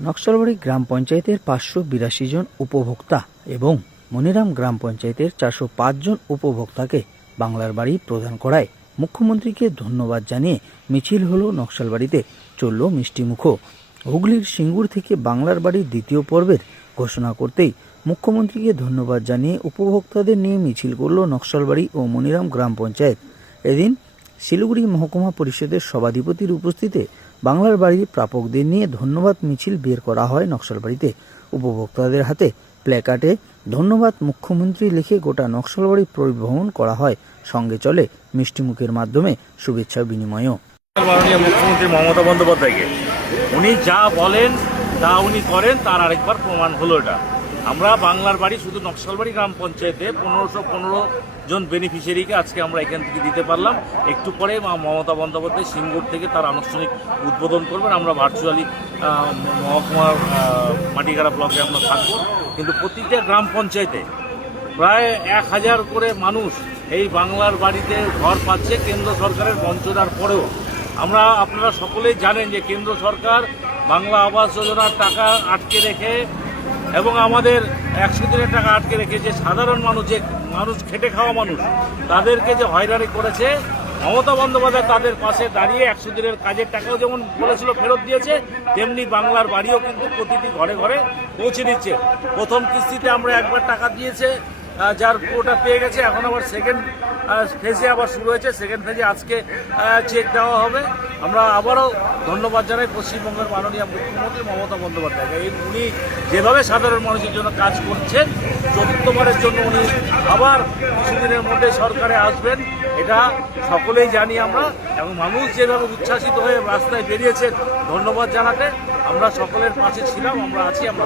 নকশালবাড়ি গ্রাম পঞ্চায়েতের পাঁচশো বিরাশি জন উপভোক্তা এবং মনিরাম গ্রাম পঞ্চায়েতের চারশো পাঁচ জন উপভোক্তাকে বাংলার বাড়ি প্রদান করায় মুখ্যমন্ত্রীকে ধন্যবাদ জানিয়ে মিছিল হলো নকশালবাড়িতে। চলল মিষ্টিমুখো। হুগলির সিঙ্গুর থেকে বাংলার বাড়ির দ্বিতীয় পর্বের ঘোষণা করতেই মুখ্যমন্ত্রীকে ধন্যবাদ জানিয়ে উপভোক্তাদের নিয়ে মিছিল করল নকশালবাড়ি ও মনিরাম গ্রাম পঞ্চায়েত। এদিন শিলিগুড়ি মহকুমা পরিষদের সভাধিপতির উপস্থিতিতে বাংলার বাড়ির প্রাপকদের নিয়ে ধন্যবাদ মিছিল বের করা হয় নকশালবাড়িতে। উপভোক্তাদের হাতে প্ল্যাকার্ডে ধন্যবাদ মুখ্যমন্ত্রী লিখে গোটা নকশালবাড়ি পরিবহন করা হয়। সঙ্গে চলে মিষ্টিমুখের মাধ্যমে শুভেচ্ছা বিনিময়ও। মুখ্যমন্ত্রী মমতা বন্দ্যোপাধ্যায়কে। উনি যা বলেন তা উনি করেন, তার আরেকবার প্রমাণ হলো এটা। আমরা বাংলার বাড়ি, শুধু নকশালবাড়ি গ্রাম পঞ্চায়েতে পনেরোশো পনেরো জন বেনিফিশিয়ারিকে আজকে আমরা এখান থেকে দিতে পারলাম। একটু পরে মমতা বন্দ্যোপাধ্যায় সিঙ্গুর থেকে তার আনুষ্ঠানিক উদ্বোধন করবেন। আমরা ভার্চুয়ালি মহকুমার মাটিগাড়া ব্লকে আমরা থাকব। কিন্তু প্রতিটা গ্রাম পঞ্চায়েতে প্রায় এক হাজার করে মানুষ এই বাংলার বাড়িতে ঘর পাচ্ছে কেন্দ্র সরকারের বঞ্চনার পরেও। আমরা, আপনারা সকলেই জানেন যে কেন্দ্র সরকার বাংলা আবাস যোজনার টাকা আটকে রেখে এবং আমাদের একশো দিনের টাকা আটকে রেখেছে সাধারণ মানুষ যে মানুষ খেটে খাওয়া মানুষ, তাদেরকে যে হয়রানি করেছে, মমতা বন্দ্যোপাধ্যায় তাদের পাশে দাঁড়িয়ে একশো দিনের কাজের টাকাও যেমন বলেছিল ফেরত দিয়েছে, তেমনি বাংলার বাড়িও কিন্তু প্রতিটি ঘরে ঘরে পৌঁছে দিচ্ছে। প্রথম কিস্তিতে আমরা একবার টাকা দিয়েছে যার পুরোটা পেয়ে গেছে। এখন আবার সেকেন্ড ফেজে আবার শুরু হয়েছে। সেকেন্ড ফেজে আজকে চেক দেওয়া হবে। আমরা আবারও ধন্যবাদ জানাই পশ্চিমবঙ্গের মাননীয় মুখ্যমন্ত্রী মমতা বন্দ্যোপাধ্যায়কে। এই উনি যেভাবে সাধারণ মানুষের জন্য কাজ করছেন চতুর্থবারের জন্য উনি আবার কিছুদিনের মধ্যে সরকারে আসবেন, এটা সকলেই জানি আমরা। এবং মানুষ যেভাবে উচ্ছ্বাসিত হয়ে রাস্তায় বেরিয়েছেন, ধন্যবাদ জানাতে। আমরা সকলের পাশে ছিলাম, আমরা আছি, আমরা।